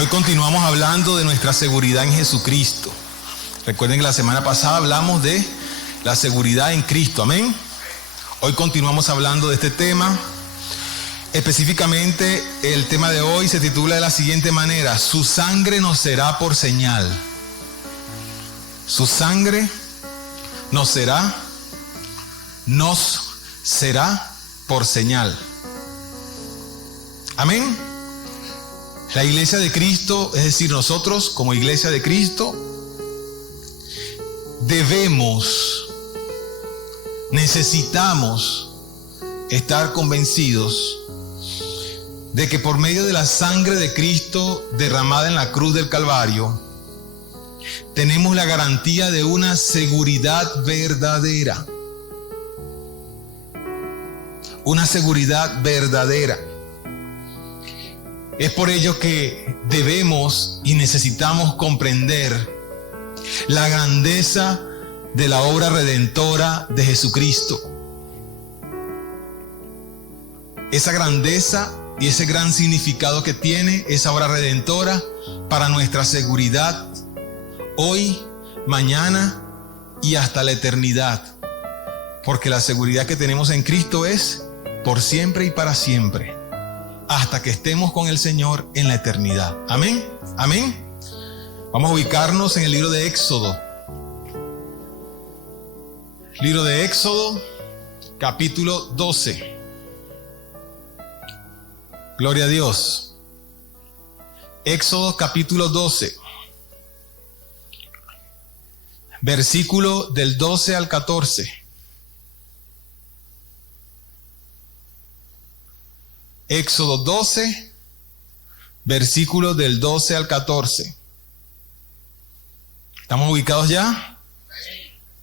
Hoy continuamos hablando de nuestra seguridad en Jesucristo. Recuerden que la semana pasada hablamos de la seguridad en Cristo, amén. Hoy continuamos hablando de este tema. Específicamente el tema de hoy se titula de la siguiente manera: su sangre nos será por señal. Su sangre nos será por señal. Amén. La iglesia de Cristo, es decir, nosotros como iglesia de Cristo, necesitamos estar convencidos de que por medio de la sangre de Cristo derramada en la cruz del Calvario, tenemos la garantía de una seguridad verdadera. Una seguridad verdadera. Es por ello que debemos y necesitamos comprender la grandeza de la obra redentora de Jesucristo. Esa grandeza y ese gran significado que tiene esa obra redentora para nuestra seguridad hoy, mañana y hasta la eternidad. Porque la seguridad que tenemos en Cristo es por siempre y para siempre, hasta que estemos con el Señor en la eternidad. Amén. Amén. Vamos a ubicarnos en el libro de Éxodo. Libro de Éxodo, capítulo 12. Gloria a Dios. Éxodo, capítulo 12. Versículo del 12 al 14. Éxodo 12, versículos del 12 al 14. ¿Estamos ubicados ya?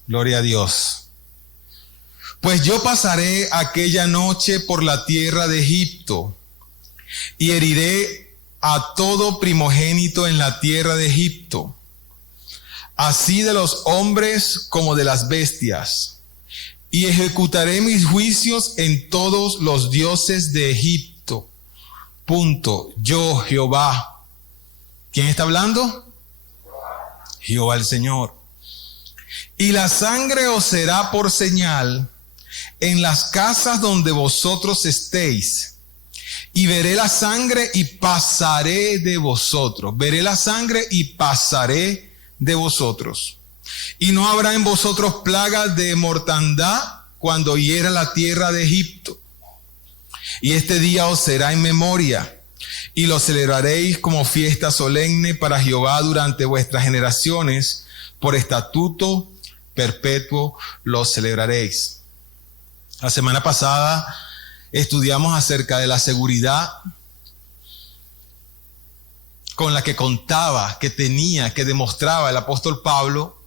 Gloria a Dios. Pues yo pasaré aquella noche por la tierra de Egipto y heriré a todo primogénito en la tierra de Egipto, así de los hombres como de las bestias, y ejecutaré mis juicios en todos los dioses de Egipto. Punto. Yo, Jehová. ¿Quién está hablando? Jehová el Señor. Y la sangre os será por señal en las casas donde vosotros estéis. Y veré la sangre y pasaré de vosotros. Veré la sangre y pasaré de vosotros. Y no habrá en vosotros plagas de mortandad cuando hiera la tierra de Egipto. Y este día os será en memoria, y lo celebraréis como fiesta solemne para Jehová durante vuestras generaciones, por estatuto perpetuo lo celebraréis. La semana pasada estudiamos acerca de la seguridad con la que contaba, que tenía, que demostraba el apóstol Pablo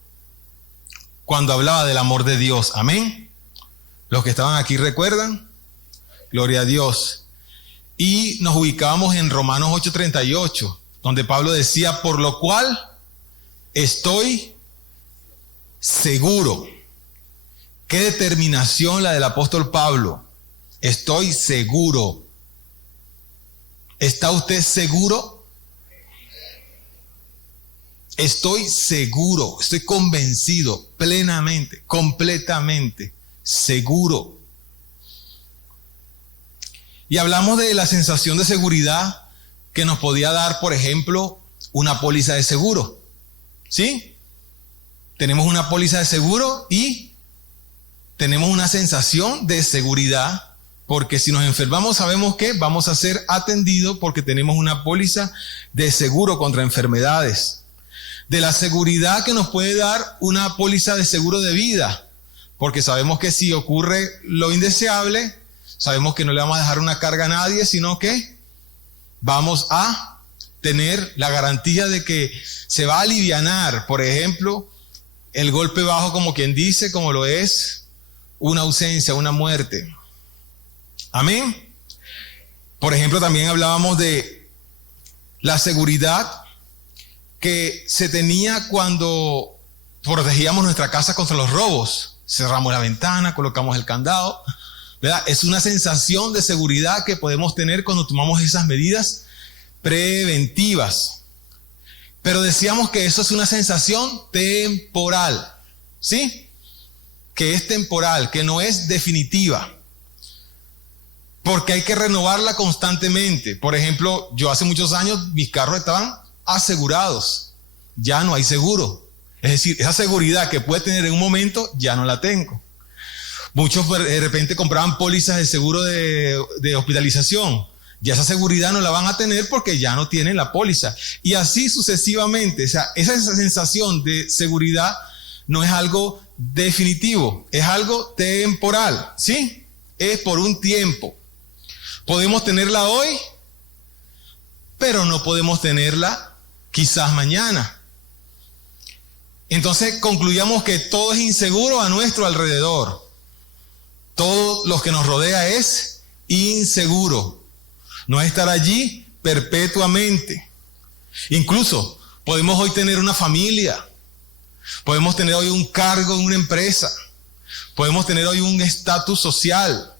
cuando hablaba del amor de Dios. Amén. Los que estaban aquí recuerdan. Gloria a Dios. Y nos ubicábamos en Romanos 8:38, donde Pablo decía: por lo cual estoy seguro. Qué determinación la del apóstol Pablo. Estoy seguro. ¿Está usted seguro? Estoy seguro, estoy convencido plenamente, completamente seguro. Y hablamos de la sensación de seguridad que nos podía dar, por ejemplo, una póliza de seguro. ¿Sí? Tenemos una póliza de seguro y tenemos una sensación de seguridad, porque si nos enfermamos sabemos que vamos a ser atendidos porque tenemos una póliza de seguro contra enfermedades. De la seguridad que nos puede dar una póliza de seguro de vida, porque sabemos que si ocurre lo indeseable, sabemos que no le vamos a dejar una carga a nadie, sino que vamos a tener la garantía de que se va a alivianar, por ejemplo, el golpe bajo, como quien dice, como lo es una ausencia, una muerte. Amén. Por ejemplo, también hablábamos de la seguridad que se tenía cuando protegíamos nuestra casa contra los robos. Cerramos la ventana, colocamos el candado, ¿verdad? Es una sensación de seguridad que podemos tener cuando tomamos esas medidas preventivas. Pero decíamos que eso es una sensación temporal, ¿sí? Que es temporal, que no es definitiva. Porque hay que renovarla constantemente. Por ejemplo, yo hace muchos años mis carros estaban asegurados. Ya no hay seguro. Es decir, esa seguridad que puede tener en un momento, ya no la tengo. Muchos de repente compraban pólizas de seguro de hospitalización. Ya esa seguridad no la van a tener porque ya no tienen la póliza. Y así sucesivamente. O sea, esa sensación de seguridad no es algo definitivo, es algo temporal, ¿sí? Es por un tiempo. Podemos tenerla hoy, pero no podemos tenerla quizás mañana. Entonces concluyamos que todo es inseguro a nuestro alrededor. Todo lo que nos rodea es inseguro. No es estar allí perpetuamente. Incluso podemos hoy tener una familia. Podemos tener hoy un cargo en una empresa. Podemos tener hoy un estatus social.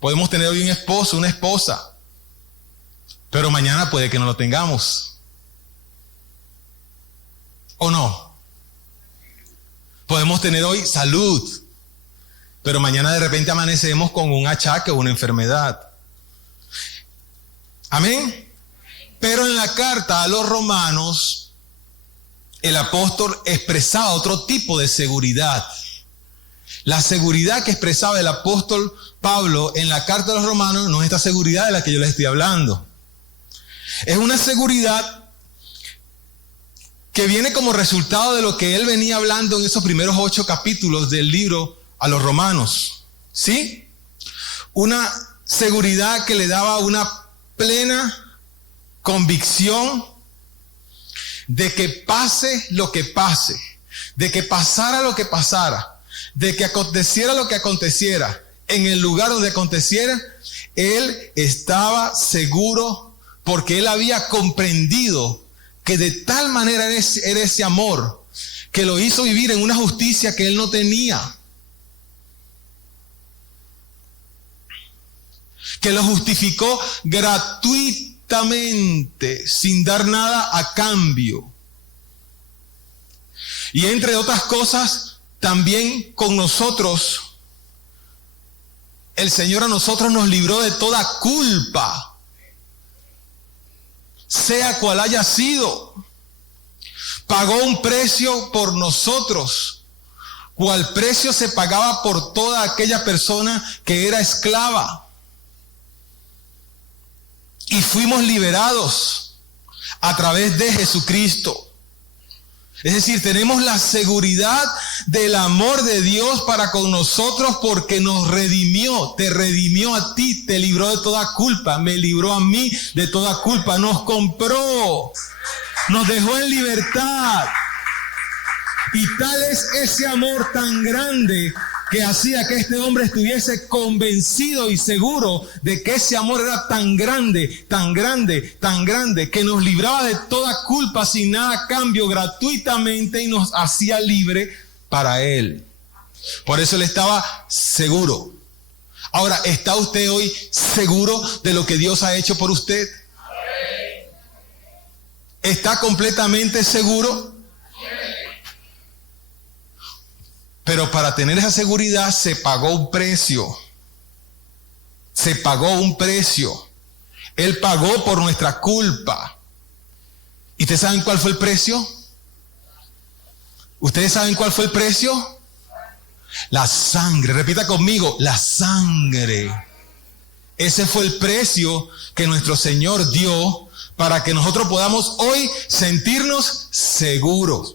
Podemos tener hoy un esposo, una esposa. Pero mañana puede que no lo tengamos. ¿O no? Podemos tener hoy salud. Pero mañana de repente amanecemos con un achaque o una enfermedad. Amén. Pero en la carta a los romanos, el apóstol expresaba otro tipo de seguridad. La seguridad que expresaba el apóstol Pablo en la carta a los romanos no es esta seguridad de la que yo les estoy hablando. Es una seguridad que viene como resultado de lo que él venía hablando en esos primeros 8 capítulos del libro a los romanos. ¿Sí? Una seguridad que le daba una plena convicción de que pase lo que pase, de que pasara lo que pasara, de que aconteciera lo que aconteciera, en el lugar donde aconteciera, él estaba seguro porque él había comprendido que de tal manera era ese amor que lo hizo vivir en una justicia que él no tenía, que lo justificó gratuitamente, sin dar nada a cambio. Y entre otras cosas, también con nosotros, el Señor a nosotros nos libró de toda culpa, sea cual haya sido. Pagó un precio por nosotros, cual precio se pagaba por toda aquella persona que era esclava. Y fuimos liberados a través de Jesucristo. Es decir, tenemos la seguridad del amor de Dios para con nosotros porque nos redimió, te redimió a ti, te libró de toda culpa, me libró a mí de toda culpa, nos compró, nos dejó en libertad. Y tal es ese amor tan grande que hacía que este hombre estuviese convencido y seguro de que ese amor era tan grande, tan grande, tan grande, que nos libraba de toda culpa sin nada a cambio, gratuitamente, y nos hacía libre para él. Por eso él estaba seguro. Ahora, ¿está usted hoy seguro de lo que Dios ha hecho por usted? ¿Está completamente seguro? Pero para tener esa seguridad se pagó un precio. Se pagó un precio. Él pagó por nuestra culpa. ¿Y ustedes saben cuál fue el precio? ¿Ustedes saben cuál fue el precio? La sangre. Repita conmigo, la sangre. Ese fue el precio que nuestro Señor dio para que nosotros podamos hoy sentirnos seguros.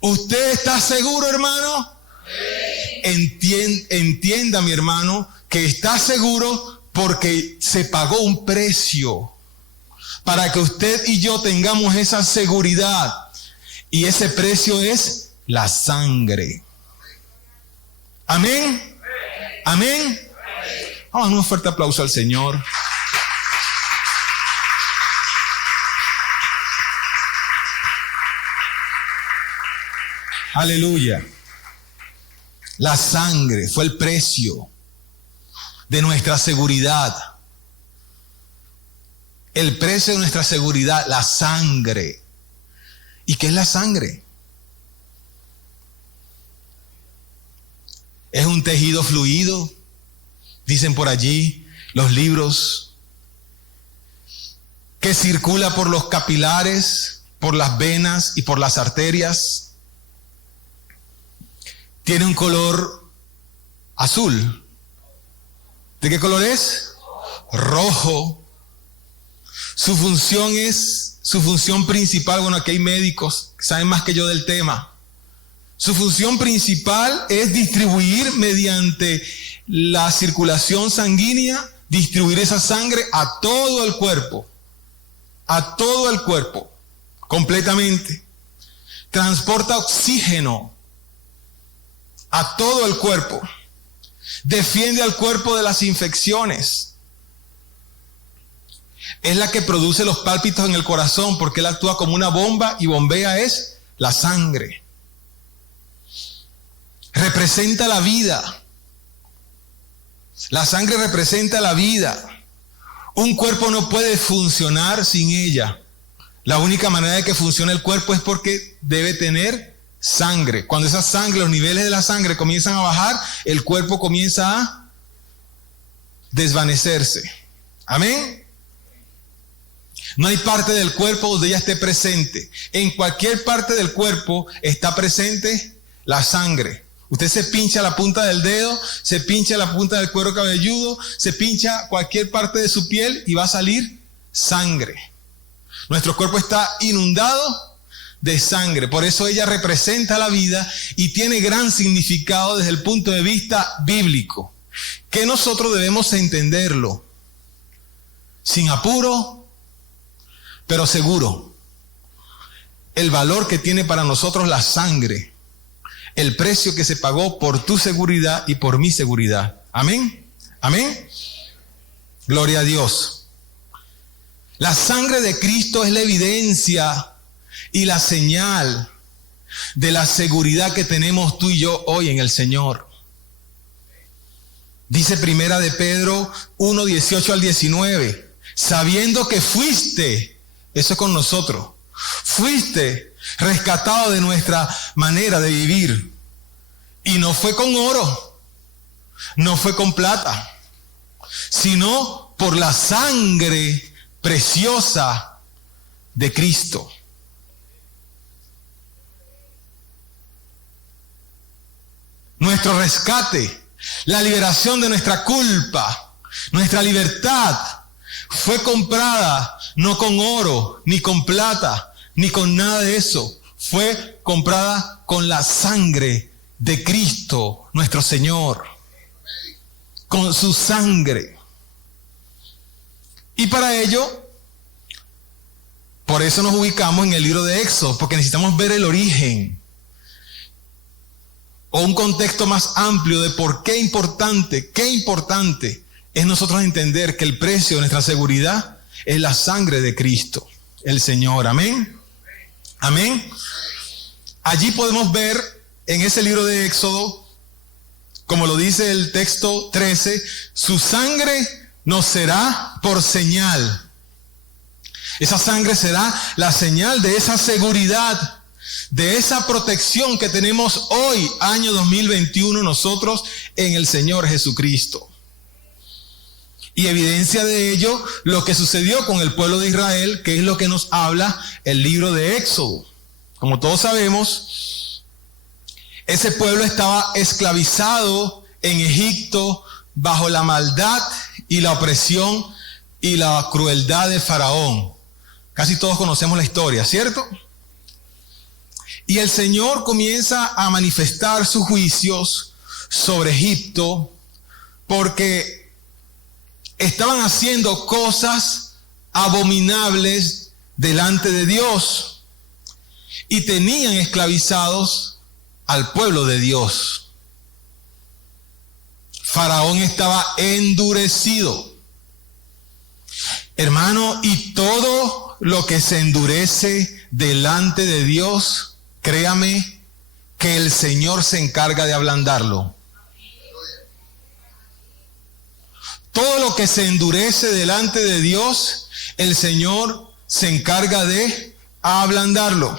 ¿Usted está seguro, hermano? Entienda, mi hermano, que está seguro porque se pagó un precio para que usted y yo tengamos esa seguridad. Y ese precio es la sangre. Amén. Amén. Vamos a dar un fuerte aplauso al Señor. Aleluya. La sangre fue el precio de nuestra seguridad. El precio de nuestra seguridad, la sangre. ¿Y qué es la sangre? Es un tejido fluido, dicen por allí los libros, que circula por los capilares, por las venas y por las arterias. Tiene un color azul. ¿De qué color es? Rojo. Su función principal, bueno, aquí hay médicos que saben más que yo del tema. Su función principal es distribuir mediante la circulación sanguínea, distribuir esa sangre a todo el cuerpo, completamente. Transporta oxígeno a todo el cuerpo. Defiende al cuerpo de las infecciones. Es la que produce los pálpitos en el corazón, porque él actúa como una bomba y bombea es la sangre. Representa la vida. La sangre representa la vida. Un cuerpo no puede funcionar sin ella. La única manera de que funcione el cuerpo es porque debe tener sangre. Cuando esa sangre, los niveles de la sangre comienzan a bajar, el cuerpo comienza a desvanecerse. Amén. No hay parte del cuerpo donde ella esté presente. En cualquier parte del cuerpo está presente la sangre. Usted se pincha la punta del dedo, se pincha la punta del cuero cabelludo, se pincha cualquier parte de su piel y va a salir sangre. Nuestro cuerpo está inundado de sangre. Por eso ella representa la vida y tiene gran significado desde el punto de vista bíblico, que nosotros debemos entenderlo sin apuro, pero seguro. El valor que tiene para nosotros la sangre, el precio que se pagó por tu seguridad y por mi seguridad. Amén. Amén. Gloria a Dios. La sangre de Cristo es la evidencia y la señal de la seguridad que tenemos tú y yo hoy en el Señor. Dice Primera de Pedro 1, 18 al 19, sabiendo que fuiste, eso es con nosotros, fuiste rescatado de nuestra manera de vivir. Y no fue con oro, no fue con plata, sino por la sangre preciosa de Cristo. Nuestro rescate, la liberación de nuestra culpa, nuestra libertad, fue comprada no con oro, ni con plata, ni con nada de eso. Fue comprada con la sangre de Cristo, nuestro Señor. Con su sangre. Y para ello, por eso nos ubicamos en el libro de Éxodo, porque necesitamos ver el origen o un contexto más amplio de por qué importante es nosotros entender que el precio de nuestra seguridad es la sangre de Cristo, el Señor. Amén. Amén. Allí podemos ver en ese libro de Éxodo, como lo dice el texto 13, su sangre nos será por señal. Esa sangre será la señal de esa seguridad, de esa protección que tenemos hoy, año 2021, nosotros en el Señor Jesucristo. Y evidencia de ello lo que sucedió con el pueblo de Israel, que es lo que nos habla el libro de Éxodo. Como todos sabemos, ese pueblo estaba esclavizado en Egipto bajo la maldad y la opresión y la crueldad de Faraón. Casi todos conocemos la historia, ¿cierto? Y el Señor comienza a manifestar sus juicios sobre Egipto porque estaban haciendo cosas abominables delante de Dios y tenían esclavizados al pueblo de Dios. Faraón estaba endurecido. Hermano, y todo lo que se endurece delante de Dios, créame que el Señor se encarga de ablandarlo. Todo lo que se endurece delante de Dios, el Señor se encarga de ablandarlo.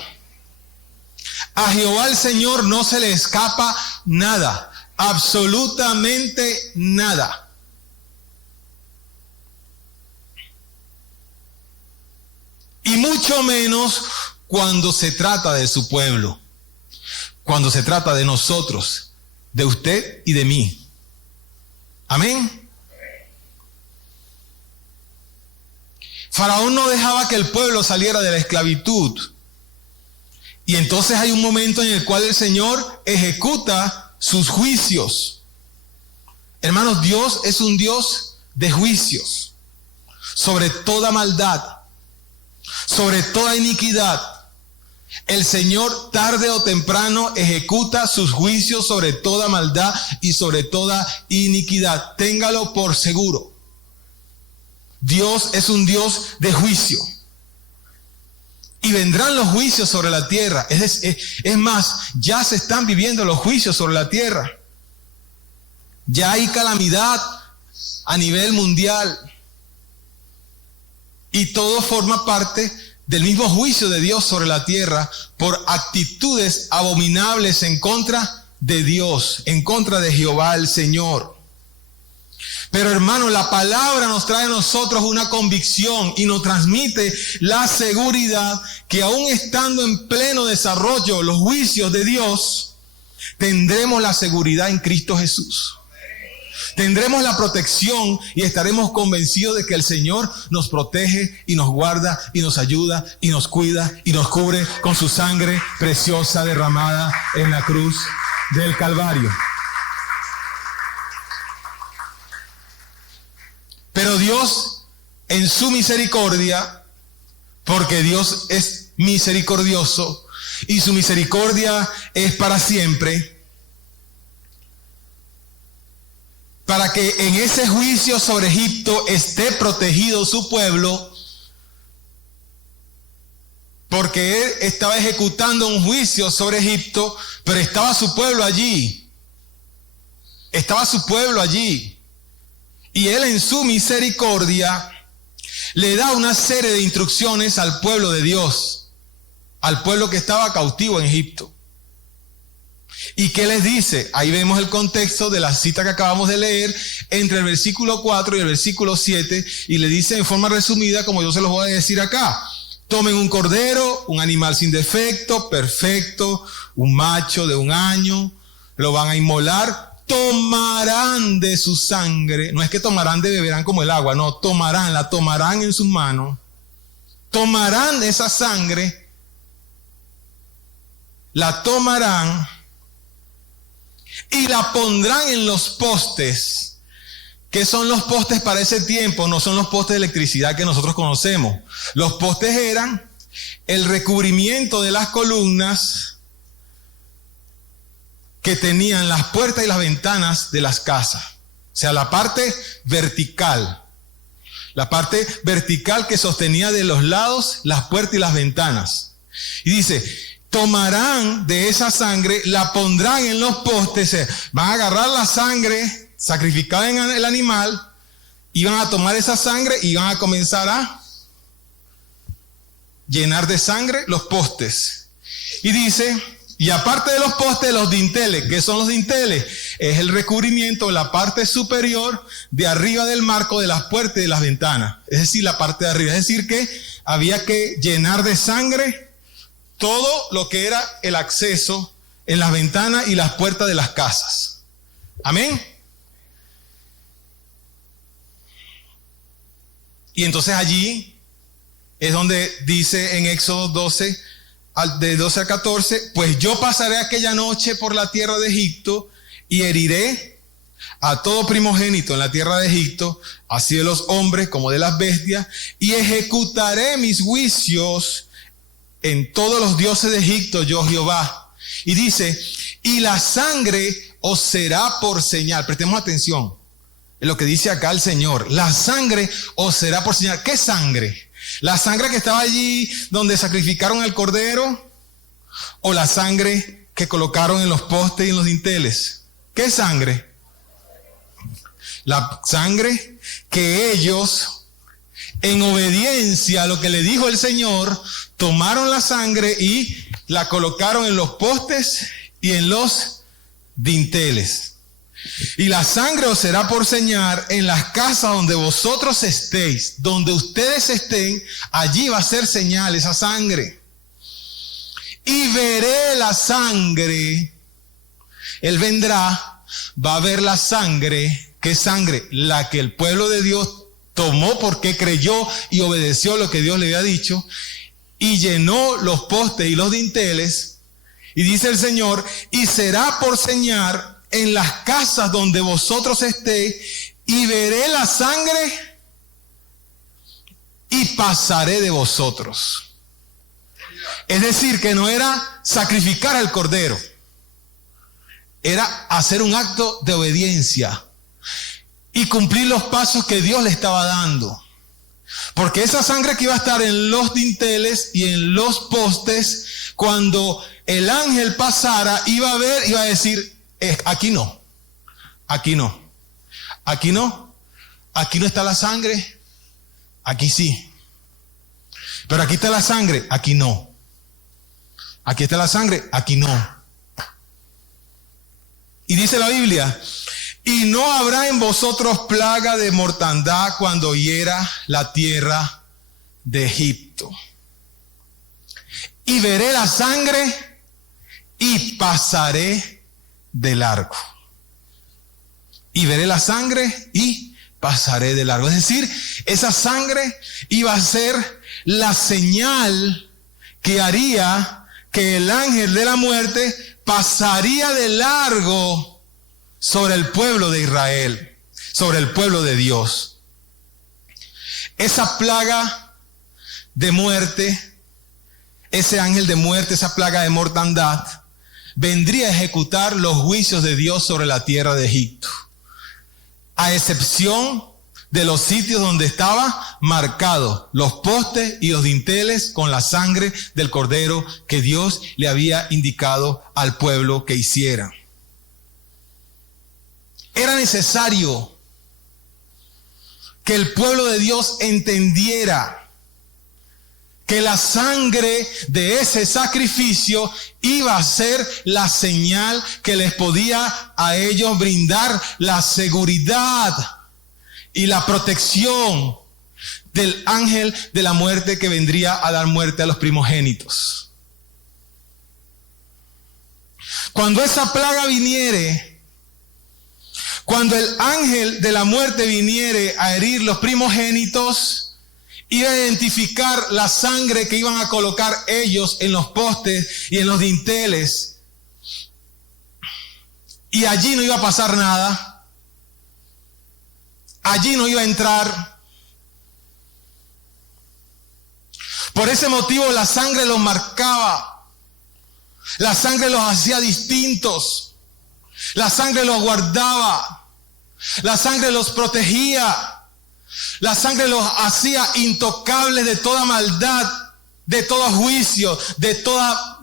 A Jehová el Señor no se le escapa nada, absolutamente nada. Y mucho menos cuando se trata de su pueblo, cuando se trata de nosotros, de usted y de mí. Amén. Faraón no dejaba que el pueblo saliera de la esclavitud. Y entonces hay un momento en el cual el Señor ejecuta sus juicios. Hermanos, Dios es un Dios de juicios sobre toda maldad, sobre toda iniquidad. El Señor tarde o temprano ejecuta sus juicios sobre toda maldad y sobre toda iniquidad. Téngalo por seguro. Dios es un Dios de juicio. Y vendrán los juicios sobre la tierra. Es más, ya se están viviendo los juicios sobre la tierra. Ya hay calamidad a nivel mundial. Y todo forma parte del mismo juicio de Dios sobre la tierra por actitudes abominables en contra de Dios, en contra de Jehová el Señor. Pero hermano, la palabra nos trae a nosotros una convicción y nos transmite la seguridad que aún estando en pleno desarrollo los juicios de Dios, tendremos la seguridad en Cristo Jesús. Tendremos la protección y estaremos convencidos de que el Señor nos protege y nos guarda y nos ayuda y nos cuida y nos cubre con su sangre preciosa derramada en la cruz del Calvario. Pero Dios, en su misericordia, porque Dios es misericordioso y su misericordia es para siempre, para que en ese juicio sobre Egipto esté protegido su pueblo, porque Él estaba ejecutando un juicio sobre Egipto, pero estaba su pueblo allí. Estaba su pueblo allí. Y Él en su misericordia le da una serie de instrucciones al pueblo de Dios, al pueblo que estaba cautivo en Egipto. ¿Y qué les dice? Ahí vemos el contexto de la cita que acabamos de leer entre el versículo 4 y el versículo 7, y le dice en forma resumida, como yo se los voy a decir acá: tomen un cordero, un animal sin defecto, perfecto, un macho de 1 año, lo van a inmolar. Tomarán de su sangre, no es que tomarán de beberán como el agua, no, la tomarán en sus manos, tomarán esa sangre, la tomarán y la pondrán en los postes. ¿Qué son los postes para ese tiempo? No son los postes de electricidad que nosotros conocemos. Los postes eran el recubrimiento de las columnas que tenían las puertas y las ventanas de las casas. O sea, la parte vertical que sostenía de los lados las puertas y las ventanas. Y dice, tomarán de esa sangre, la pondrán en los postes, van a agarrar la sangre sacrificada en el animal, y van a tomar esa sangre y van a comenzar a llenar de sangre los postes. Y dice, y aparte de los postes, los dinteles. ¿Qué son los dinteles? Es el recubrimiento de la parte superior de arriba del marco de las puertas y de las ventanas. Es decir, la parte de arriba. Es decir, que había que llenar de sangre todo lo que era el acceso en las ventanas y las puertas de las casas. Amén. Y entonces allí es donde dice en Éxodo 12, de 12 a 14, pues yo pasaré aquella noche por la tierra de Egipto y heriré a todo primogénito en la tierra de Egipto, así de los hombres como de las bestias, y ejecutaré mis juicios en todos los dioses de Egipto, yo Jehová. Y dice, y la sangre os será por señal. Prestemos atención en lo que dice acá el Señor. La sangre os será por señal. ¿Qué sangre? ¿La sangre que estaba allí donde sacrificaron al cordero? ¿O la sangre que colocaron en los postes y en los dinteles? ¿Qué sangre? La sangre que ellos, en obediencia a lo que le dijo el Señor, tomaron la sangre y la colocaron en los postes y en los dinteles. Y la sangre os será por señal en las casas donde vosotros estéis. Donde ustedes estén, allí va a ser señal esa sangre. Y veré la sangre. Él vendrá, va a ver la sangre. ¿Qué sangre? La que el pueblo de Dios tomó porque creyó y obedeció lo que Dios le había dicho. Y llenó los postes y los dinteles. Y dice el Señor, y será por señal en las casas donde vosotros estéis, y veré la sangre y pasaré de vosotros. Es decir, que no era sacrificar al cordero, era hacer un acto de obediencia y cumplir los pasos que Dios le estaba dando. Porque esa sangre que iba a estar en los dinteles y en los postes, cuando el ángel pasara, iba a ver, iba a decir, aquí no, aquí no, aquí no, aquí no está la sangre, aquí sí. Pero aquí está la sangre, aquí no. Aquí está la sangre, aquí no. Y dice la Biblia, y no habrá en vosotros plaga de mortandad cuando hiera la tierra de Egipto. Y veré la sangre y pasaré de largo. Y veré la sangre y pasaré de largo. Es decir, esa sangre iba a ser la señal que haría que el ángel de la muerte pasaría de largo sobre el pueblo de Israel, sobre el pueblo de Dios. Esa plaga de muerte, ese ángel de muerte, esa plaga de mortandad, vendría a ejecutar los juicios de Dios sobre la tierra de Egipto, a excepción de los sitios donde estaba marcados los postes y los dinteles con la sangre del cordero que Dios le había indicado al pueblo que hiciera. Era necesario que el pueblo de Dios entendiera que la sangre de ese sacrificio iba a ser la señal que les podía a ellos brindar la seguridad y la protección del ángel de la muerte que vendría a dar muerte a los primogénitos. Cuando esa plaga viniere, cuando el ángel de la muerte viniere a herir los primogénitos, iba a identificar la sangre que iban a colocar ellos en los postes y en los dinteles. Y allí no iba a pasar nada. Allí no iba a entrar. Por ese motivo la sangre los marcaba. La sangre los hacía distintos. La sangre los guardaba. La sangre los protegía. La sangre los hacía intocables de toda maldad, de todo juicio, de toda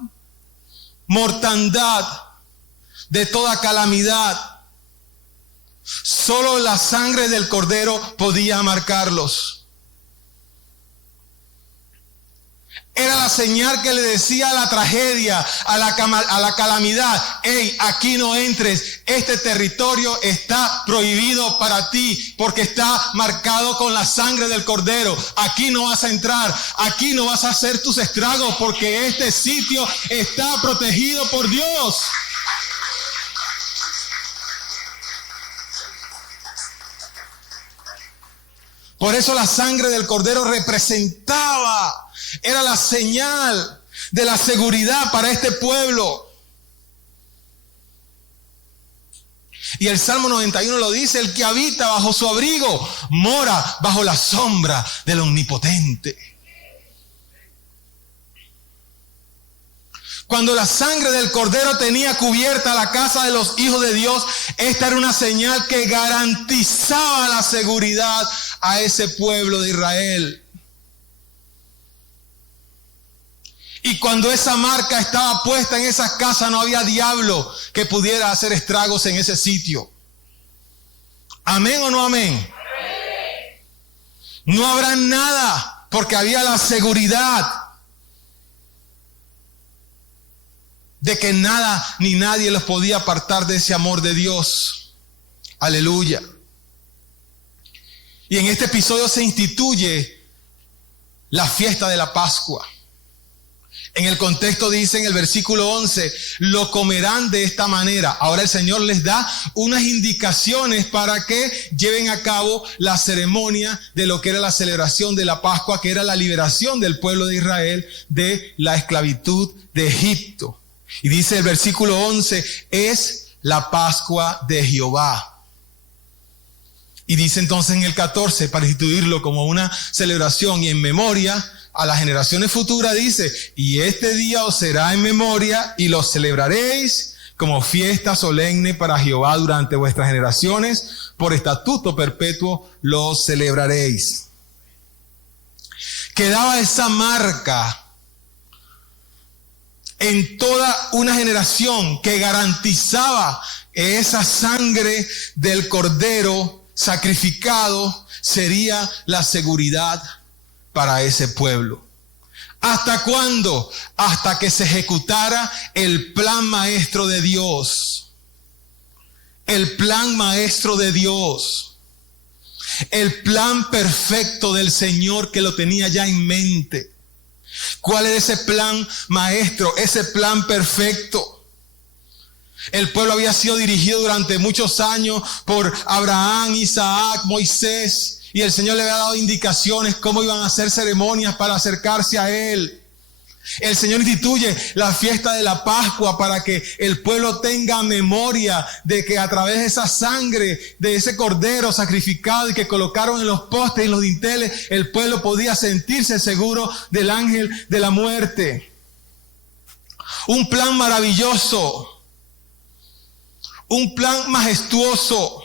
mortandad, de toda calamidad. Solo la sangre del cordero podía marcarlos. Era la señal que le decía a la tragedia, a la calamidad: hey, aquí no entres, este territorio está prohibido para ti, porque está marcado con la sangre del cordero. Aquí no vas a entrar, aquí no vas a hacer tus estragos, porque este sitio está protegido por Dios. Por eso la sangre del cordero representaba, era la señal de la seguridad para este pueblo. Y el Salmo 91 lo dice: el que habita bajo su abrigo mora bajo la sombra del Omnipotente. Cuando la sangre del cordero tenía cubierta la casa de los hijos de Dios, esta era una señal que garantizaba la seguridad a ese pueblo de Israel. Y cuando esa marca estaba puesta en esa casa, no había diablo que pudiera hacer estragos en ese sitio. ¿Amén o no amén? Amén. No habrá nada, porque había la seguridad. de que nada ni nadie los podía apartar de ese amor de Dios. Aleluya. Y en este episodio se instituye la fiesta de la Pascua. En el contexto dice en el versículo 11, lo comerán de esta manera. Ahora el Señor les da unas indicaciones para que lleven a cabo la ceremonia de lo que era la celebración de la Pascua, que era la liberación del pueblo de Israel de la esclavitud de Egipto. Y dice el versículo 11, es la Pascua de Jehová. Y dice entonces en el 14, para instituirlo como una celebración y en memoria a las generaciones futuras, dice, y este día os será en memoria y lo celebraréis como fiesta solemne para Jehová durante vuestras generaciones, por estatuto perpetuo lo celebraréis. Quedaba esa marca en toda una generación que garantizaba esa sangre del cordero sacrificado sería la seguridad para ese pueblo. ¿Hasta cuándo? Hasta que se ejecutara el plan maestro de Dios. El plan maestro de Dios. El plan perfecto del Señor que lo tenía ya en mente. ¿Cuál es ese plan maestro? Ese plan perfecto. El pueblo había sido dirigido durante muchos años por Abraham, Isaac, Moisés. Y el Señor le había dado indicaciones cómo iban a hacer ceremonias para acercarse a Él. El Señor instituye la fiesta de la Pascua para que el pueblo tenga memoria de que a través de esa sangre, de ese cordero sacrificado y que colocaron en los postes y los dinteles, el pueblo podía sentirse seguro del ángel de la muerte. Un plan maravilloso. Un plan majestuoso.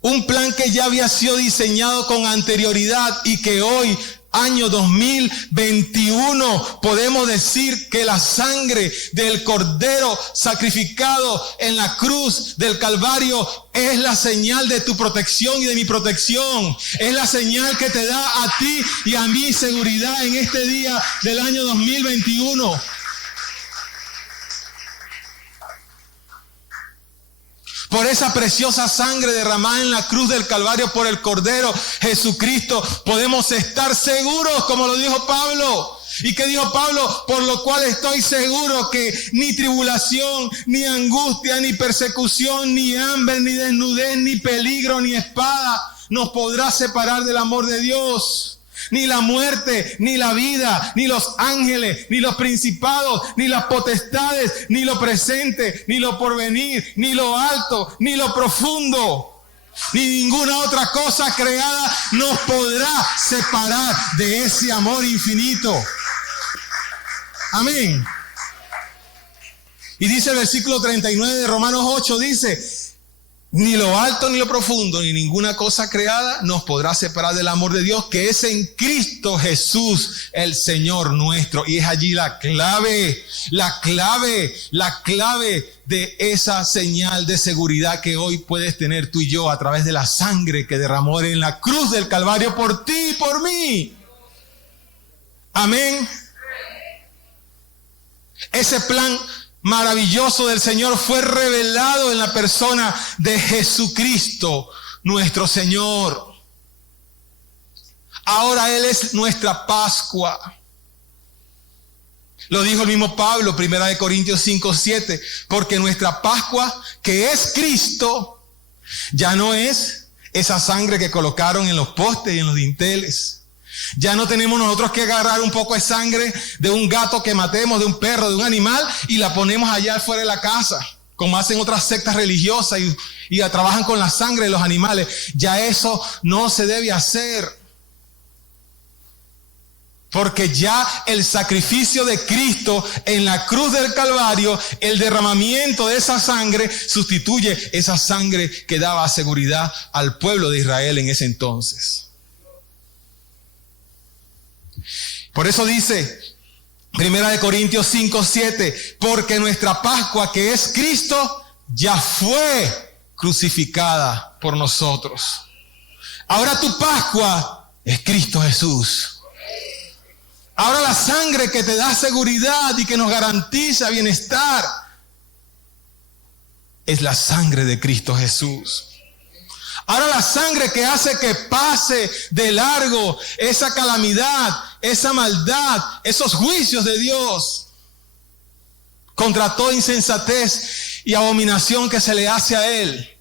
Un plan que ya había sido diseñado con anterioridad y que hoy, año 2021, podemos decir que la sangre del cordero sacrificado en la cruz del Calvario es la señal de tu protección y de mi protección. Es la señal que te da a ti y a mí seguridad en este día del año 2021. Por esa preciosa sangre derramada en la cruz del Calvario por el Cordero Jesucristo, podemos estar seguros, como lo dijo Pablo. ¿Y qué dijo Pablo? Por lo cual estoy seguro que ni tribulación, ni angustia, ni persecución, ni hambre, ni desnudez, ni peligro, ni espada nos podrá separar del amor de Dios. Ni la muerte, ni la vida, ni los ángeles, ni los principados, ni las potestades, ni lo presente, ni lo porvenir, ni lo alto, ni lo profundo, ni ninguna otra cosa creada nos podrá separar de ese amor infinito. Amén. Y dice el versículo 39 de Romanos 8, dice, ni lo alto ni lo profundo, ni ninguna cosa creada nos podrá separar del amor de Dios que es en Cristo Jesús, el Señor nuestro. Y es allí la clave de esa señal de seguridad que hoy puedes tener tú y yo a través de la sangre que derramó en la cruz del Calvario por ti y por mí. Amén. Ese plan maravilloso del Señor fue revelado en la persona de Jesucristo, nuestro Señor. Ahora Él es nuestra Pascua. Lo dijo el mismo Pablo, 1 Corintios 5:7, porque nuestra Pascua, que es Cristo, ya no es esa sangre que colocaron en los postes y en los dinteles. Ya no tenemos nosotros que agarrar un poco de sangre de un gato que matemos, de un perro, de un animal, y la ponemos allá afuera de la casa, como hacen otras sectas religiosas y trabajan con la sangre de los animales. Ya eso no se debe hacer. Porque ya el sacrificio de Cristo en la cruz del Calvario, el derramamiento de esa sangre, sustituye esa sangre que daba seguridad al pueblo de Israel en ese entonces. Por eso dice 1 Corintios 5:7, porque nuestra Pascua, que es Cristo, ya fue crucificada por nosotros. Ahora tu Pascua es Cristo Jesús. Ahora la sangre que te da seguridad y que nos garantiza bienestar es la sangre de Cristo Jesús. Ahora la sangre que hace que pase de largo esa calamidad, esa maldad, esos juicios de Dios contra toda insensatez y abominación que se le hace a Él.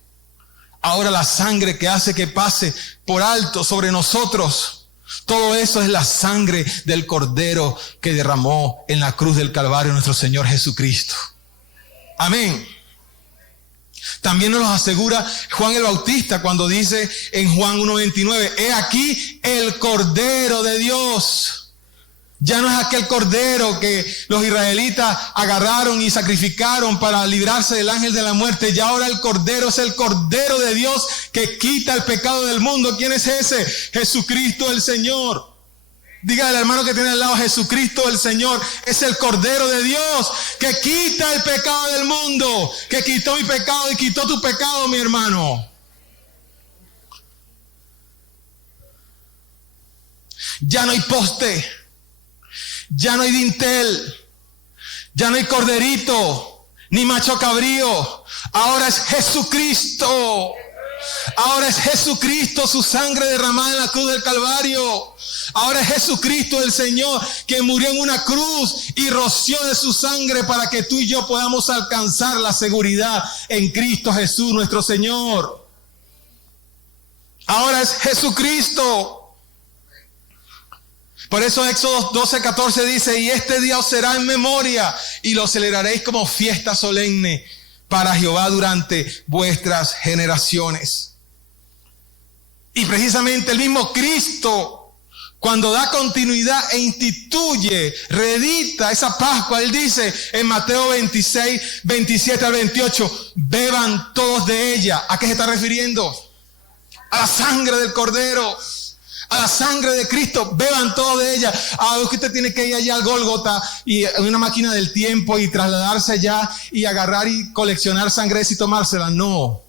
Ahora la sangre que hace que pase por alto sobre nosotros. Todo eso es la sangre del Cordero que derramó en la cruz del Calvario nuestro Señor Jesucristo. Amén. También nos lo asegura Juan el Bautista cuando dice en Juan 1:29, he aquí el Cordero de Dios. Ya no es aquel cordero que los israelitas agarraron y sacrificaron para librarse del ángel de la muerte. Ya ahora el Cordero es el Cordero de Dios que quita el pecado del mundo. ¿Quién es ese? Jesucristo el Señor. Dígale al hermano que tiene al lado, Jesucristo el Señor es el Cordero de Dios que quita el pecado del mundo, que quitó mi pecado y quitó tu pecado, mi hermano. Ya no hay poste. Ya no hay dintel, ya no hay corderito, ni macho cabrío. Ahora es Jesucristo. Ahora es Jesucristo, su sangre derramada en la cruz del Calvario. Ahora es Jesucristo el Señor que murió en una cruz y roció de su sangre para que tú y yo podamos alcanzar la seguridad en Cristo Jesús nuestro Señor. Ahora es Jesucristo. Por eso Éxodo 12:14 dice, y este día os será en memoria y lo celebraréis como fiesta solemne para Jehová durante vuestras generaciones. Y precisamente el mismo Cristo, cuando da continuidad e instituye, reedita esa Pascua, Él dice en Mateo 26, 27 al 28, beban todos de ella. ¿A qué se está refiriendo? A la sangre del Cordero. A la sangre de Cristo, beban todo de ella. A ver que usted tiene que ir allá al Gólgota y en una máquina del tiempo y trasladarse allá y agarrar y coleccionar sangre y tomársela. No.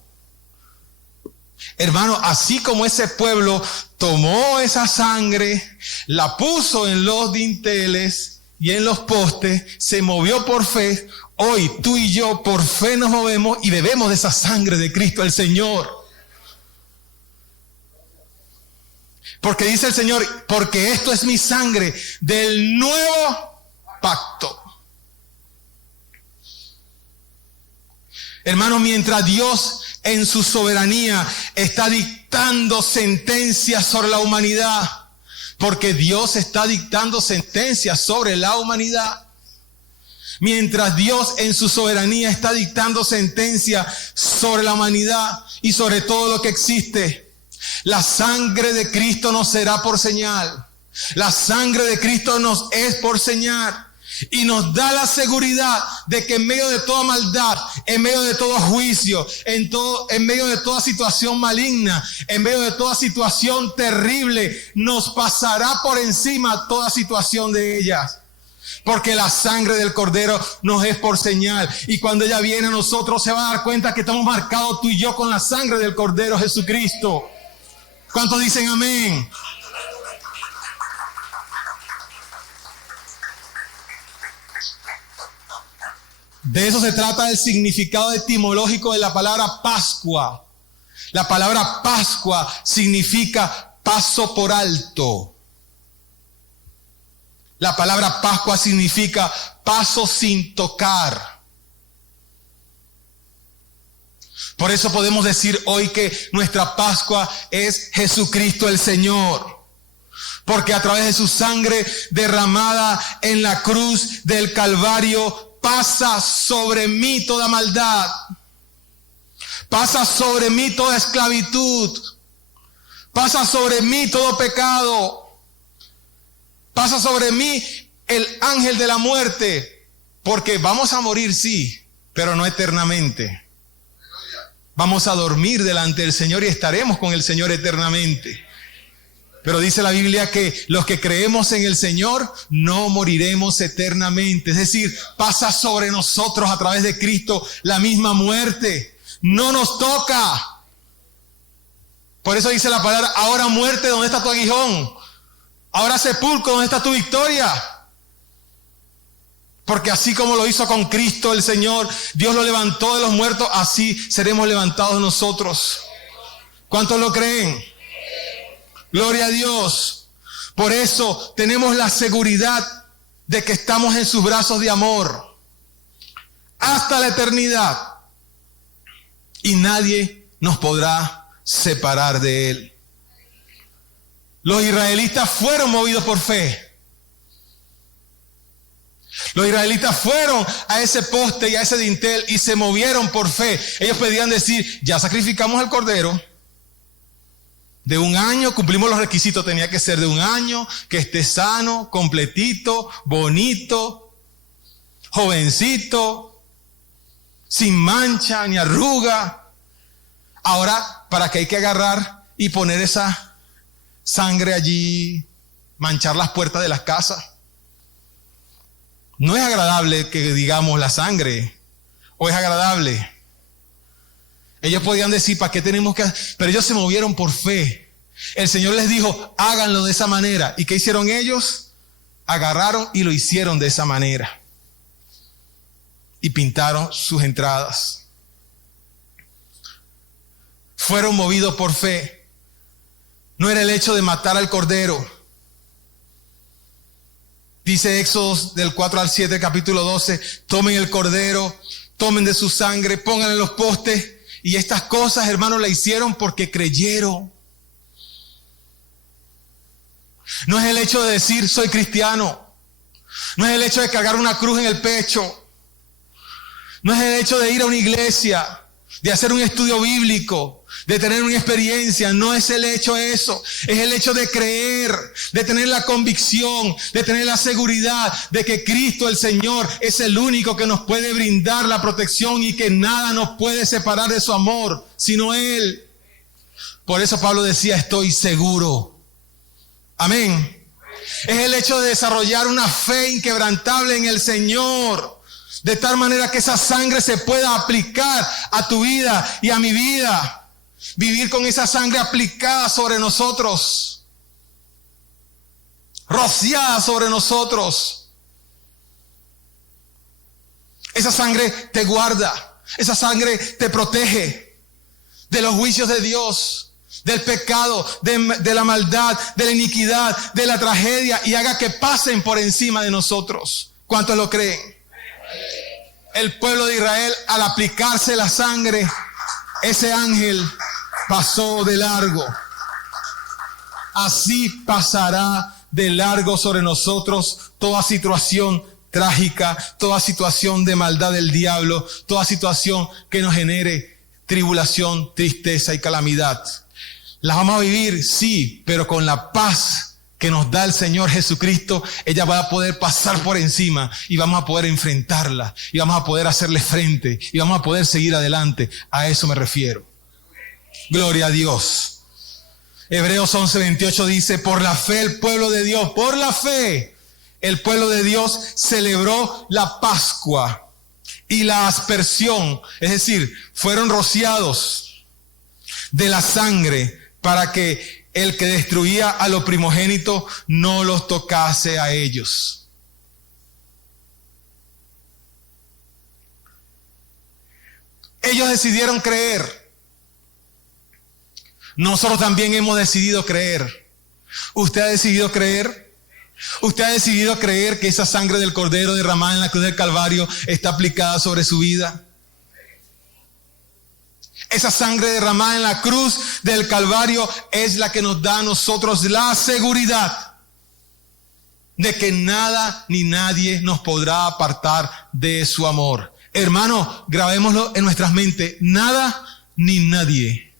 Hermano, así como ese pueblo tomó esa sangre, la puso en los dinteles y en los postes, se movió por fe. Hoy tú y yo por fe nos movemos y bebemos de esa sangre de Cristo el Señor. Porque dice el Señor, porque esto es mi sangre del nuevo pacto. Hermanos, mientras Dios en su soberanía está dictando sentencias sobre la humanidad, porque Dios está dictando sentencias sobre la humanidad. Mientras Dios en su soberanía está dictando sentencias sobre la humanidad y sobre todo lo que existe, la sangre de Cristo nos será por señal. La sangre de Cristo nos es por señal. Y nos da la seguridad de que en medio de toda maldad, en medio de todo juicio, en medio de toda situación maligna, en medio de toda situación terrible, nos pasará por encima toda situación de ellas. Porque la sangre del Cordero nos es por señal. Y cuando ella viene a nosotros se va a dar cuenta que estamos marcados tú y yo con la sangre del Cordero Jesucristo. ¿Cuántos dicen amén? De eso se trata el significado etimológico de la palabra Pascua. La palabra Pascua significa paso por alto. La palabra Pascua significa paso sin tocar. Por eso podemos decir hoy que nuestra Pascua es Jesucristo el Señor. Porque a través de su sangre derramada en la cruz del Calvario pasa sobre mí toda maldad. Pasa sobre mí toda esclavitud. Pasa sobre mí todo pecado. Pasa sobre mí el ángel de la muerte. Porque vamos a morir, sí, pero no eternamente. Vamos a dormir delante del Señor y estaremos con el Señor eternamente. Pero dice la Biblia que los que creemos en el Señor no moriremos eternamente. Es decir, pasa sobre nosotros a través de Cristo la misma muerte. No nos toca. Por eso dice la palabra, ahora muerte, ¿dónde está tu aguijón? Ahora, sepulcro, ¿dónde está tu victoria? Porque así como lo hizo con Cristo el Señor, Dios lo levantó de los muertos, así seremos levantados nosotros. ¿Cuántos lo creen? Gloria a Dios. Por eso tenemos la seguridad de que estamos en sus brazos de amor hasta la eternidad. Y nadie nos podrá separar de Él. Los israelitas fueron movidos por fe. Los israelitas fueron a ese poste y a ese dintel y se movieron por fe. Ellos podían decir, ya sacrificamos al cordero de 1 año, cumplimos los requisitos, tenía que ser de 1 año, que esté sano, completito, bonito, jovencito, sin mancha ni arruga. Ahora, ¿para qué hay que agarrar y poner esa sangre allí, manchar las puertas de las casas? No es agradable que digamos la sangre, o es agradable. Ellos podían decir, ¿para qué tenemos que hacer? Pero ellos se movieron por fe. El Señor les dijo, háganlo de esa manera. ¿Y qué hicieron ellos? Agarraron y lo hicieron de esa manera. Y pintaron sus entradas. Fueron movidos por fe. No era el hecho de matar al cordero. Dice Éxodo del 4 al 7, capítulo 12, tomen el cordero, tomen de su sangre, pónganle en los postes. Y estas cosas, hermanos, la hicieron porque creyeron. No es el hecho de decir soy cristiano. No es el hecho de cargar una cruz en el pecho. No es el hecho de ir a una iglesia, de hacer un estudio bíblico, de tener una experiencia. No es el hecho eso. Es el hecho de creer, de tener la convicción, de tener la seguridad de que Cristo el Señor es el único que nos puede brindar la protección y que nada nos puede separar de su amor, sino Él. Por eso Pablo decía, estoy seguro. Amén. Es el hecho de desarrollar una fe inquebrantable en el Señor, de tal manera que esa sangre se pueda aplicar a tu vida y a mi vida. Vivir con esa sangre aplicada sobre nosotros, rociada sobre nosotros. Esa sangre te guarda, esa sangre te protege de los juicios de Dios, del pecado, de la maldad, de la iniquidad, de la tragedia, y haga que pasen por encima de nosotros. ¿Cuántos lo creen? El pueblo de Israel, al aplicarse la sangre, ese ángel pasó de largo. Así pasará de largo sobre nosotros toda situación trágica, toda situación de maldad del diablo, toda situación que nos genere tribulación, tristeza y calamidad. Las vamos a vivir, sí, pero con la paz que nos da el Señor Jesucristo, ella va a poder pasar por encima y vamos a poder enfrentarla y vamos a poder hacerle frente y vamos a poder seguir adelante. A eso me refiero. Gloria a Dios. Hebreos 11:28 dice, por la fe el pueblo de Dios, por la fe el pueblo de Dios celebró la Pascua y la aspersión, es decir, fueron rociados de la sangre para que el que destruía a los primogénitos no los tocase a ellos. Ellos decidieron creer. Nosotros también hemos decidido creer. ¿Usted ha decidido creer? ¿Usted ha decidido creer que esa sangre del Cordero derramada en la cruz del Calvario está aplicada sobre su vida? Esa sangre derramada en la cruz del Calvario es la que nos da a nosotros la seguridad de que nada ni nadie nos podrá apartar de su amor. Hermano, grabémoslo en nuestras mentes. Nada ni nadie.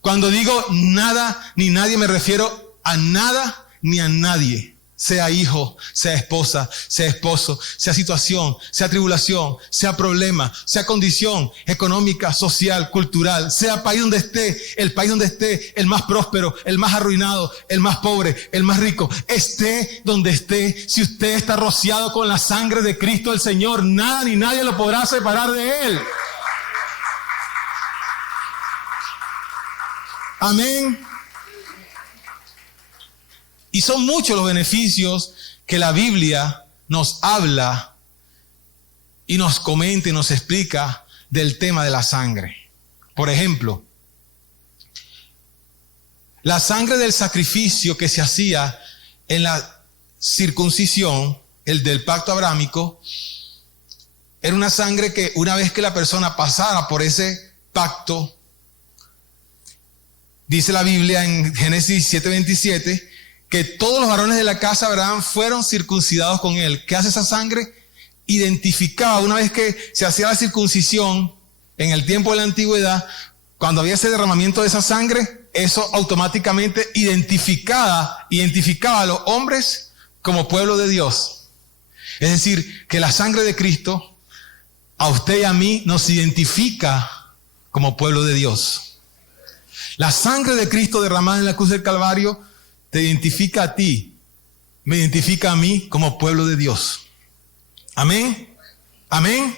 Cuando digo nada ni nadie me refiero a nada ni a nadie. Sea hijo, sea esposa, sea esposo, sea situación, sea tribulación, sea problema, sea condición económica, social, cultural, sea país donde esté, el más próspero, el más arruinado, el más pobre, el más rico, esté donde esté, si usted está rociado con la sangre de Cristo el Señor, nada ni nadie lo podrá separar de Él. Amén. Y son muchos los beneficios que la Biblia nos habla y nos comenta y nos explica del tema de la sangre. Por ejemplo, la sangre del sacrificio que se hacía en la circuncisión, el del pacto abrámico, era una sangre que una vez que la persona pasara por ese pacto, dice la Biblia en Génesis 17:27, que todos los varones de la casa de Abraham fueron circuncidados con él. ¿Qué hace esa sangre? Identificaba, una vez que se hacía la circuncisión en el tiempo de la antigüedad, cuando había ese derramamiento de esa sangre, eso automáticamente identificaba a los hombres como pueblo de Dios. Es decir, que la sangre de Cristo a usted y a mí nos identifica como pueblo de Dios. La sangre de Cristo derramada en la cruz del Calvario te identifica a ti, me identifica a mí como pueblo de Dios. Amén. Amén.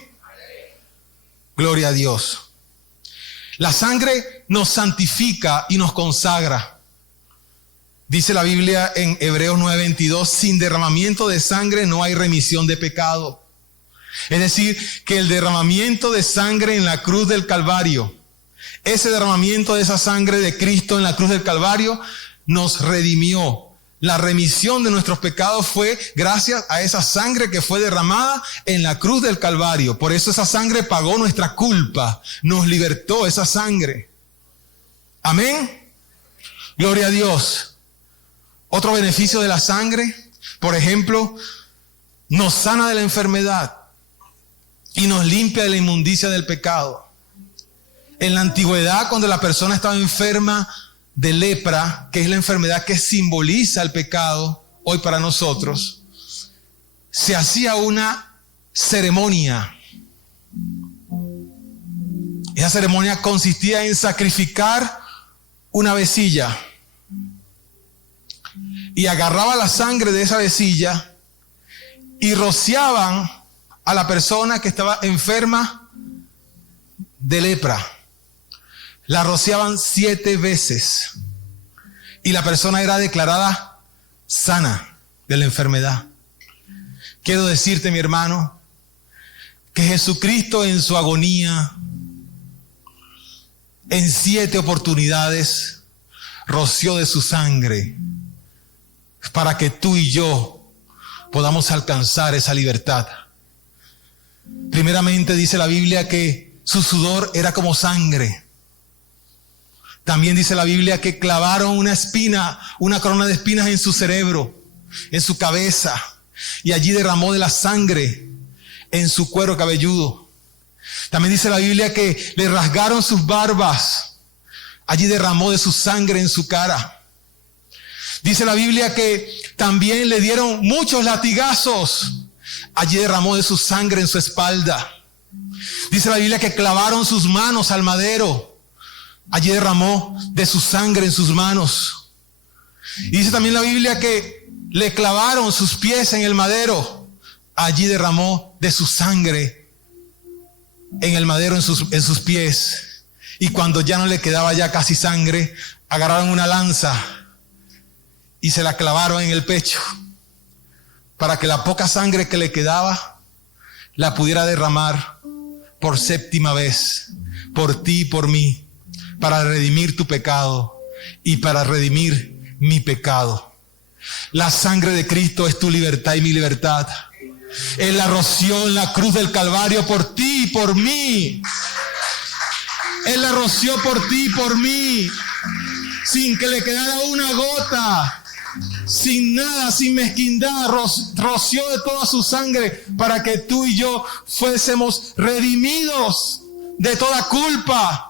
Gloria a Dios. La sangre nos santifica y nos consagra. Dice la Biblia en Hebreos 9:22, sin derramamiento de sangre no hay remisión de pecado. Es decir, que el derramamiento de sangre en la cruz del Calvario, ese derramamiento de esa sangre de Cristo en la cruz del Calvario, nos redimió. La remisión de nuestros pecados fue gracias a esa sangre que fue derramada en la cruz del Calvario. Por eso esa sangre pagó nuestra culpa, nos libertó esa sangre. Amén. Gloria a Dios. Otro beneficio de la sangre, por ejemplo, nos sana de la enfermedad y nos limpia de la inmundicia del pecado. En la antigüedad, cuando la persona estaba enferma de lepra, que es la enfermedad que simboliza el pecado hoy para nosotros, se hacía una ceremonia. Esa ceremonia consistía en sacrificar una vecilla y agarraba la sangre de esa vecilla y rociaban a la persona que estaba enferma de lepra. La rociaban 7 veces y la persona era declarada sana de la enfermedad. Quiero decirte, mi hermano, que Jesucristo en su agonía, en 7 oportunidades, roció de su sangre para que tú y yo podamos alcanzar esa libertad. Primeramente dice la Biblia que su sudor era como sangre. También dice la Biblia que clavaron una espina, una corona de espinas en su cerebro, en su cabeza, y allí derramó de la sangre en su cuero cabelludo. También dice la Biblia que le rasgaron sus barbas, allí derramó de su sangre en su cara. Dice la Biblia que también le dieron muchos latigazos, allí derramó de su sangre en su espalda. Dice la Biblia que clavaron sus manos al madero, allí derramó de su sangre en sus manos. Y dice también la Biblia que le clavaron sus pies en el madero, allí derramó de su sangre en el madero en sus pies. Y cuando ya no le quedaba ya casi sangre, agarraron una lanza y se la clavaron en el pecho para que la poca sangre que le quedaba la pudiera derramar por 7ª vez, por ti y por mí, para redimir tu pecado y para redimir mi pecado. La sangre de Cristo es tu libertad y mi libertad. Él la roció en la cruz del Calvario por ti y por mí. Él la roció por ti y por mí, sin que le quedara una gota, sin nada, sin mezquindad. Roció de toda su sangre para que tú y yo fuésemos redimidos de toda culpa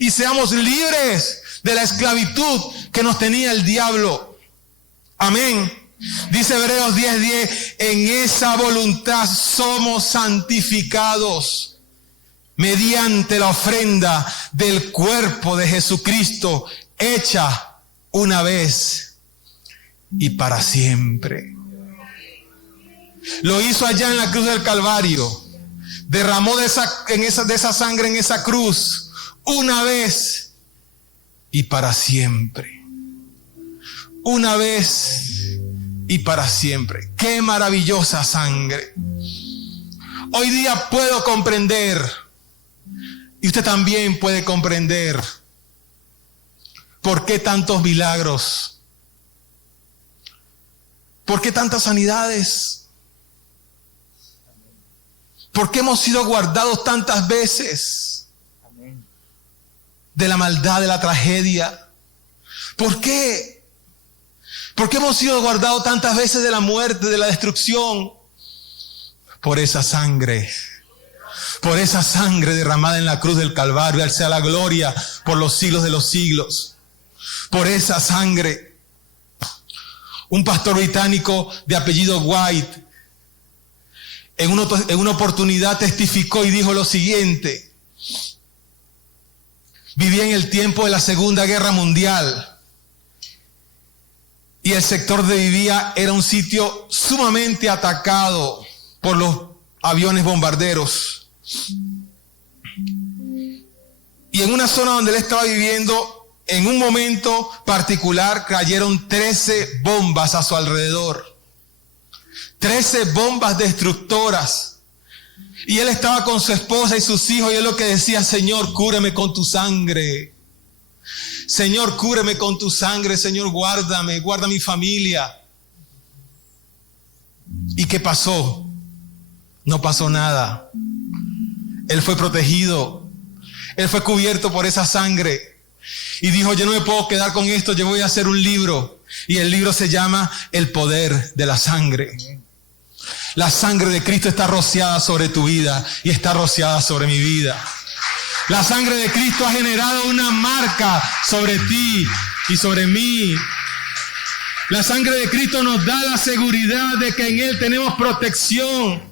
y seamos libres de la esclavitud que nos tenía el diablo. Amén. Dice Hebreos 10:10, en esa voluntad somos santificados mediante la ofrenda del cuerpo de Jesucristo, hecha una vez y para siempre. Lo hizo allá en la cruz del Calvario. Derramó de esa sangre en esa cruz una vez y para siempre. Una vez y para siempre. ¡Qué maravillosa sangre! Hoy día puedo comprender, y usted también puede comprender, por qué tantos milagros, por qué tantas sanidades, por qué hemos sido guardados tantas veces de la maldad, de la tragedia. ¿Por qué? ¿Por qué hemos sido guardados tantas veces de la muerte, de la destrucción? Por esa sangre derramada en la cruz del Calvario. Al sea la gloria por los siglos de los siglos. Por esa sangre. Un pastor británico de apellido White en una oportunidad testificó y dijo lo siguiente: vivía en el tiempo de la Segunda Guerra Mundial y el sector donde vivía era un sitio sumamente atacado por los aviones bombarderos. Y en una zona donde él estaba viviendo, en un momento particular cayeron 13 bombas a su alrededor. 13 bombas destructoras. Y él estaba con su esposa y sus hijos y él lo que decía: Señor, cúbreme con tu sangre. Señor, cúbreme con tu sangre. Señor, guárdame, guarda mi familia. ¿Y qué pasó? No pasó nada. Él fue protegido. Él fue cubierto por esa sangre. Y dijo: yo no me puedo quedar con esto, yo voy a hacer un libro. Y el libro se llama El poder de la sangre. La sangre de Cristo está rociada sobre tu vida y está rociada sobre mi vida. La sangre de Cristo ha generado una marca sobre ti y sobre mí. La sangre de Cristo nos da la seguridad de que en Él tenemos protección,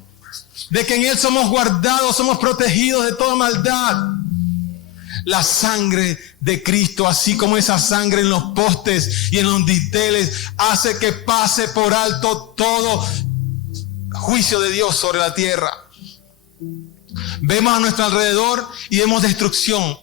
de que en Él somos guardados, somos protegidos de toda maldad. La sangre de Cristo, así como esa sangre en los postes y en los dinteles, hace que pase por alto todo juicio de Dios sobre la tierra. Vemos a nuestro alrededor y vemos destrucción,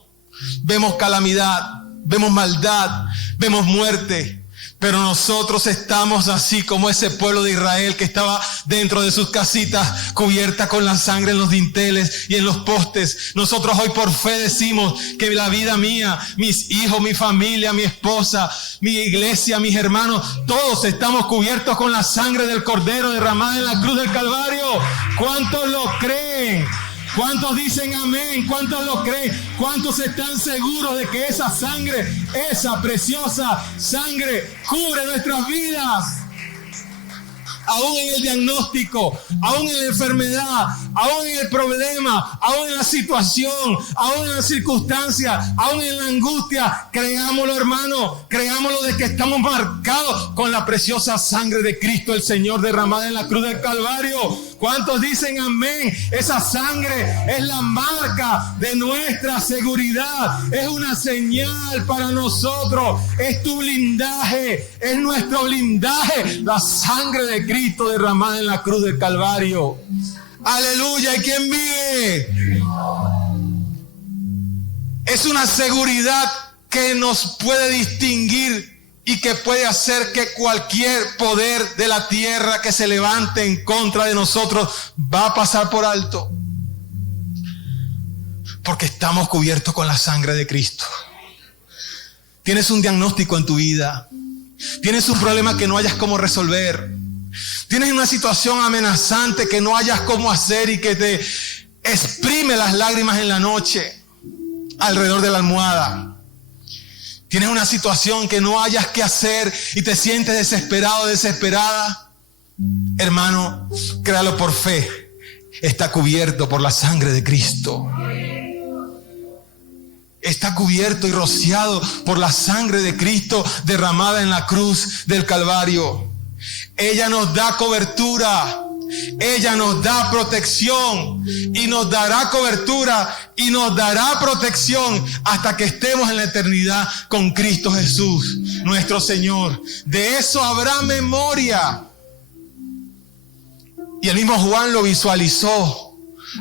vemos calamidad, vemos maldad, vemos muerte. Pero nosotros estamos así como ese pueblo de Israel que estaba dentro de sus casitas cubierta con la sangre en los dinteles y en los postes. Nosotros hoy por fe decimos que la vida mía, mis hijos, mi familia, mi esposa, mi iglesia, mis hermanos, todos estamos cubiertos con la sangre del Cordero derramada en la cruz del Calvario. ¿Cuántos lo creen? ¿Cuántos dicen amén? ¿Cuántos lo creen? ¿Cuántos están seguros de que esa sangre, esa preciosa sangre, cubre nuestras vidas? Aún en el diagnóstico, aún en la enfermedad, aún en el problema, aún en la situación, aún en la circunstancia, aún en la angustia, creámoslo, hermano, creámoslo de que estamos marcados con la preciosa sangre de Cristo el Señor derramada en la cruz del Calvario. ¿Cuántos dicen amén? Esa sangre es la marca de nuestra seguridad, es una señal para nosotros, es tu blindaje, es nuestro blindaje, la sangre de Cristo derramada en la cruz del Calvario. Aleluya. ¿Y quién vive? Es una seguridad que nos puede distinguir y que puede hacer que cualquier poder de la tierra que se levante en contra de nosotros va a pasar por alto. Porque estamos cubiertos con la sangre de Cristo. Tienes un diagnóstico en tu vida. Tienes un problema que no hayas cómo resolver. Tienes una situación amenazante que no hayas cómo hacer y que te exprime las lágrimas en la noche alrededor de la almohada. Tienes una situación que no hayas qué hacer y te sientes desesperado, desesperada. Hermano, créalo por fe. Está cubierto por la sangre de Cristo. Está cubierto y rociado por la sangre de Cristo derramada en la cruz del Calvario. Ella nos da cobertura. Ella nos da protección y nos dará cobertura y nos dará protección hasta que estemos en la eternidad con Cristo Jesús, nuestro Señor. De eso habrá memoria. Y el mismo Juan lo visualizó.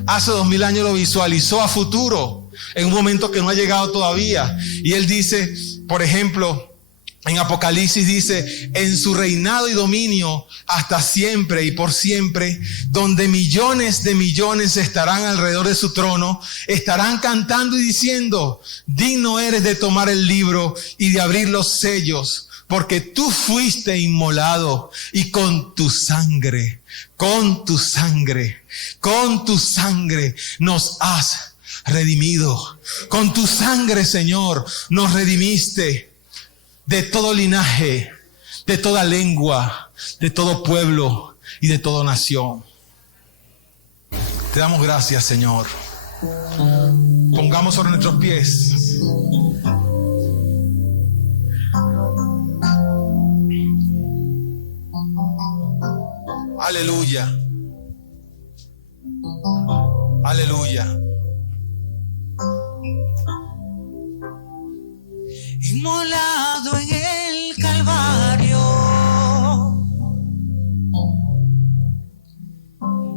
Hace 2000 años lo visualizó a futuro, en un momento que no ha llegado todavía. Y él dice, por ejemplo, En Apocalipsis dice, en su reinado y dominio hasta siempre y por siempre, donde millones de millones estarán alrededor de su trono, estarán cantando y diciendo, digno eres de tomar el libro y de abrir los sellos, porque tú fuiste inmolado y con tu sangre nos has redimido. Con tu sangre, Señor, nos redimiste de todo linaje, de toda lengua, de todo pueblo y de toda nación. Te damos gracias, Señor. Pongamos sobre nuestros pies. Aleluya. Aleluya. Inmolado en el Calvario,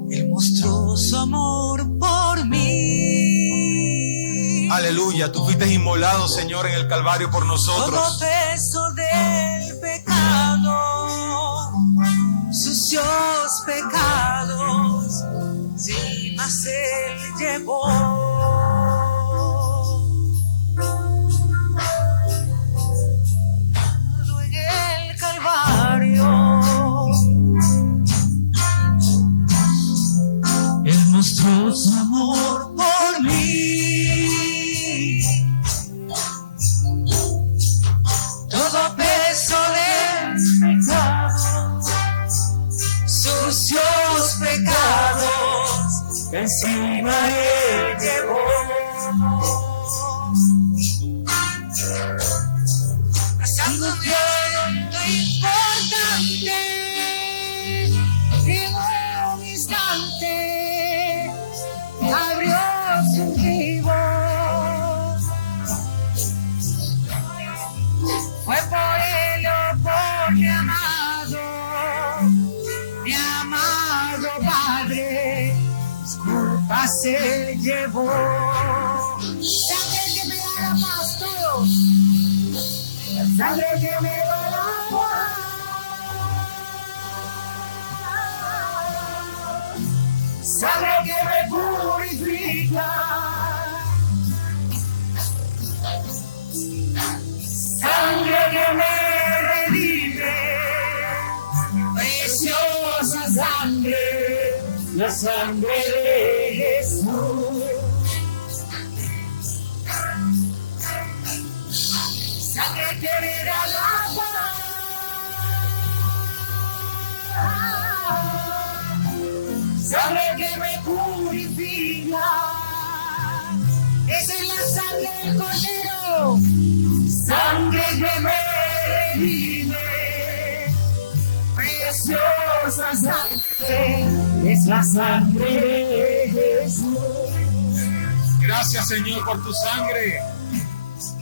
Él mostró su amor por mí. Aleluya, tú fuiste inmolado, Señor, en el Calvario por nosotros. Todo peso del pecado, sucios pecados, sin más Él llevó. Mostró su amor por mí. Todo peso del pecado, sucios pecados, encima Él llevó. Pasando violento importante, en un instante abrió su libro. Fue por él o por mi amado Padre, disculpas se llevó. Sangre que me da la paz, todos. La sangre que me da la paz. Sangre que me purifica, sangre que me redime, preciosa sangre, la sangre de Jesús. Sangre que me da la paz. Sangre que me purifica, esa es la sangre del Cordero. Sangre que me redime, preciosa sangre, es la sangre de Jesús. Gracias, Señor, por tu sangre.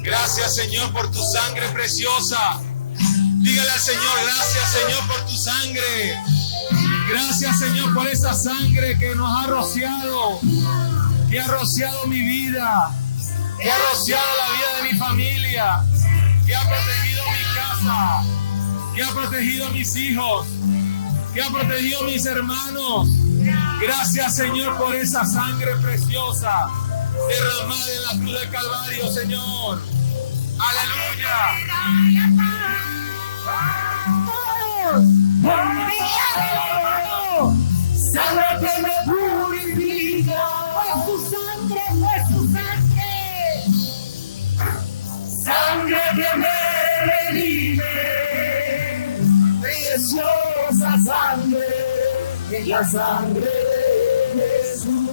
Gracias, Señor, por tu sangre preciosa. Dígale al Señor, gracias, Señor, por tu sangre. Gracias, Señor, por esa sangre que nos ha rociado, que ha rociado mi vida, que ha rociado la vida de mi familia, que ha protegido mi casa, que ha protegido a mis hijos, que ha protegido a mis hermanos. Gracias, Señor, por esa sangre preciosa derramada en la cruz del Calvario, Señor. Aleluya. Sangre que me purifica, es tu sangre, es tu sangre. Sangre que me redime, preciosa sangre, es la sangre de Jesús.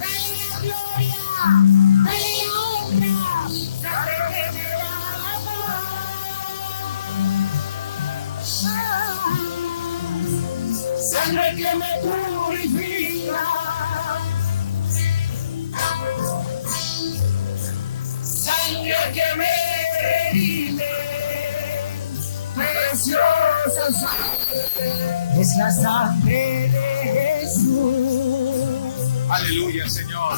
Dale la gloria, dale la honra, sangre que me da la paz. Sangre que me purifica, sangre que me redime, preciosa sangre, es la sangre de Jesús. Aleluya, Señor.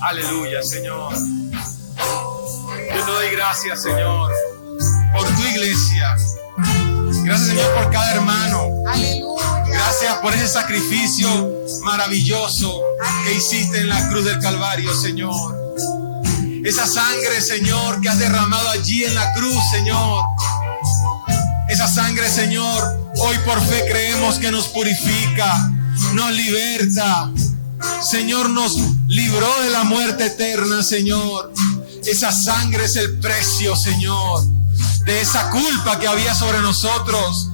Aleluya, Señor. Yo te doy gracias, Señor. por tu iglesia. Gracias, Señor, por cada hermano. Aleluya. Gracias por ese sacrificio maravilloso que hiciste en la cruz del Calvario, Señor. Esa sangre, Señor, que has derramado allí en la cruz, Señor. Esa sangre, Señor, hoy por fe creemos que nos purifica, nos liberta. Señor, nos libró de la muerte eterna, Señor. Esa sangre es el precio, Señor, de esa culpa que había sobre nosotros,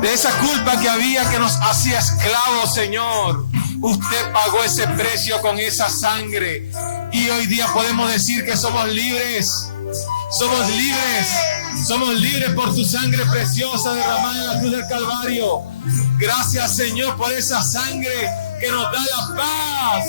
de esa culpa que había que nos hacía esclavos, Señor. Usted pagó ese precio con esa sangre y hoy día podemos decir que somos libres. Somos libres. Somos libres por tu sangre preciosa derramada en la cruz del Calvario. Gracias, Señor, por esa sangre que nos da la paz.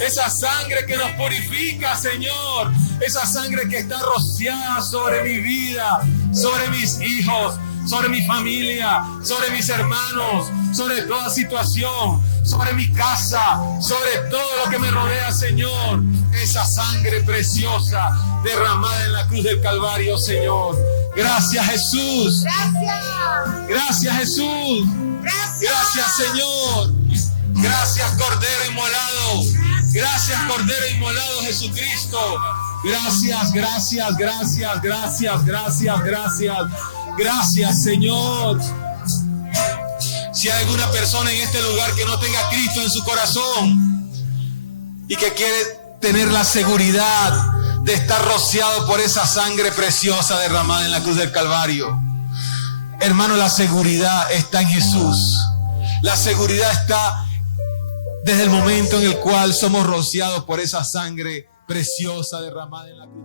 Esa sangre que nos purifica, Señor. Esa sangre que está rociada sobre mi vida, sobre mis hijos, sobre mi familia, sobre mis hermanos, sobre toda situación, sobre mi casa, sobre todo lo que me rodea, Señor. Esa sangre preciosa derramada en la cruz del Calvario, Señor. Gracias, Jesús. Gracias. Gracias, Jesús. Gracias, Señor. Gracias, Cordero inmolado. Gracias, Cordero inmolado, Jesucristo. Gracias, gracias, gracias, gracias, gracias, gracias. Gracias, Señor. Si hay alguna persona en este lugar que no tenga a Cristo en su corazón y que quiere tener la seguridad de estar rociado por esa sangre preciosa derramada en la cruz del Calvario, hermano, la seguridad está en Jesús. La seguridad está desde el momento en el cual somos rociados por esa sangre preciosa derramada en la cruz.